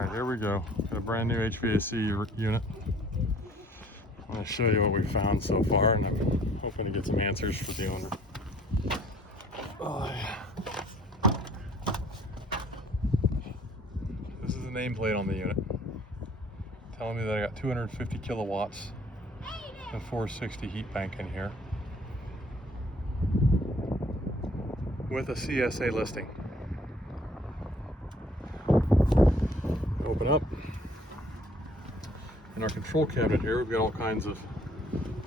Alright, here we go. Got a brand new HVAC unit. I'm going to show you what we found so far, and I'm hoping to get some answers for the owner. Oh, yeah. This is the nameplate on the unit. Telling me that I got 250 kilowatts and 460 heat bank in here with a CSA listing. Open up. In our control cabinet here, we've got all kinds of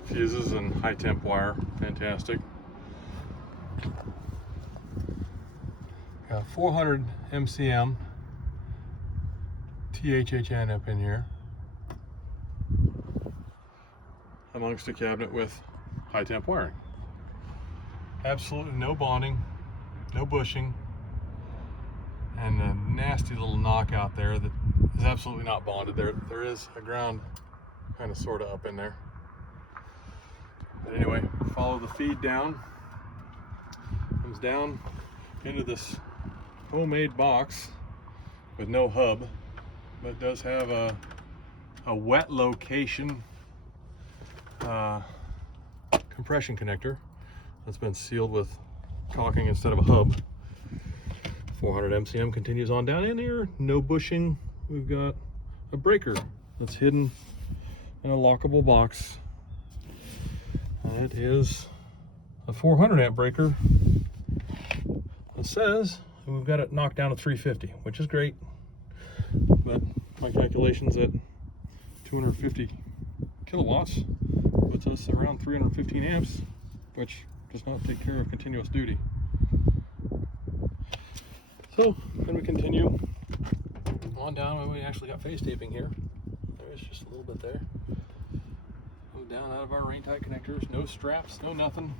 fuses and high temp wire. Fantastic. Got 400 MCM THHN up in here, amongst a cabinet with high temp wiring. Absolutely no bonding, no bushing, and a nasty little knockout there that is absolutely not bonded. There is a ground kind of sort of up in there. But anyway, follow the feed down. Comes down into this homemade box with no hub, but it does have a wet location compression connector that's been sealed with caulking instead of a hub. 400 MCM continues on down in here. No bushing. We've got a breaker that's hidden in a lockable box. And it is a 400 amp breaker. It says we've got it knocked down to 350, which is great. But my calculations at 250 kilowatts puts us around 315 amps, which does not take care of continuous duty. So then we continue on down. We actually got face taping here. There's just a little bit there. Move down out of our rain tight connectors. No straps, no nothing.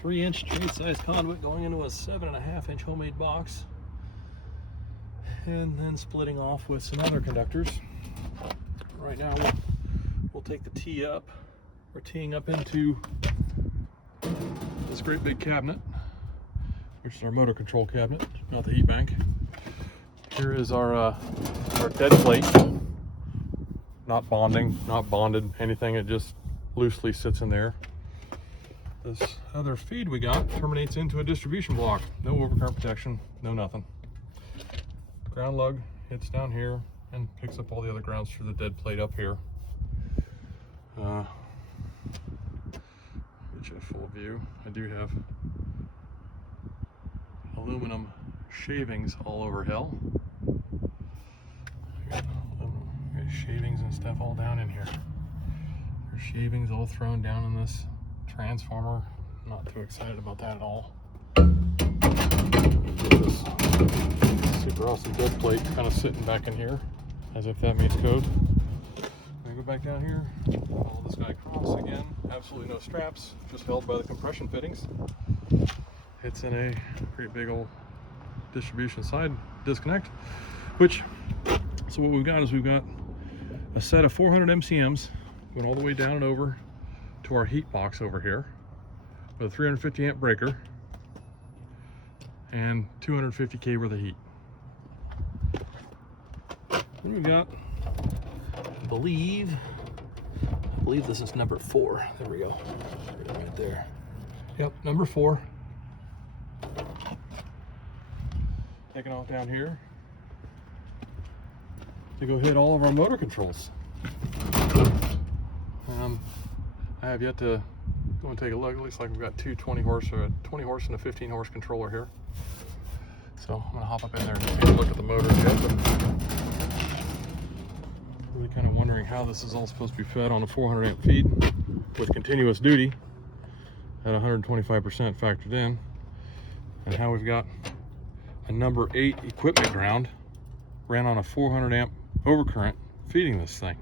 3-inch trade size conduit going into a 7.5-inch homemade box, and then splitting off with some other conductors. Right now we'll take the tee up. We're teeing up into this great big cabinet, which is our motor control cabinet, not the heat bank. Here is our dead plate. Not bonding, not bonded, anything. It just loosely sits in there. This other feed we got terminates into a distribution block. No overcurrent protection, no nothing. Ground lug hits down here and picks up all the other grounds through the dead plate up here. Get you a full view. I do have aluminum shavings all over hell. Got shavings and stuff all down in here. There's shavings all thrown down in this transformer. Not too excited about that at all. This super awesome dead plate kind of sitting back in here as if that meets code. I go back down here, follow this guy across again. Absolutely no straps, just held by the compression fittings. It's in a pretty big old distribution side disconnect, so what we've got is we've got a set of 400 MCMs going all the way down and over to our heat box over here with a 350 amp breaker and 250K worth of heat. Then we got, I believe this is number 4. There we go. Right there. Yep, number 4. Taking off down here to go hit all of our motor controls. I have yet to go and take a look. It looks like we've got two 20 horse and a 15 horse controller here. So I'm gonna hop up in there and take a look at the motors yet. Really kind of wondering how this is all supposed to be fed on a 400 amp feed with continuous duty at 125% factored in, and how we've got a number 8 equipment ground ran on a 400 amp overcurrent feeding this thing.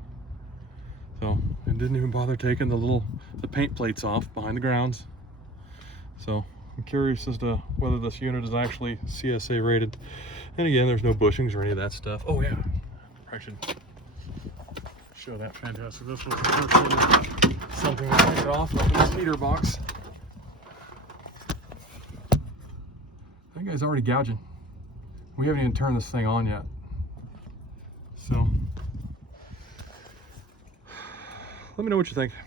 So it didn't even bother taking the paint plates off behind the grounds. So I'm curious as to whether this unit is actually CSA rated. And again, there's no bushings or any of that stuff. Oh yeah, I should show that. Fantastic. This was something that took it off of this heater box. That guy's already gouging. We haven't even turned this thing on yet. So let me know what you think.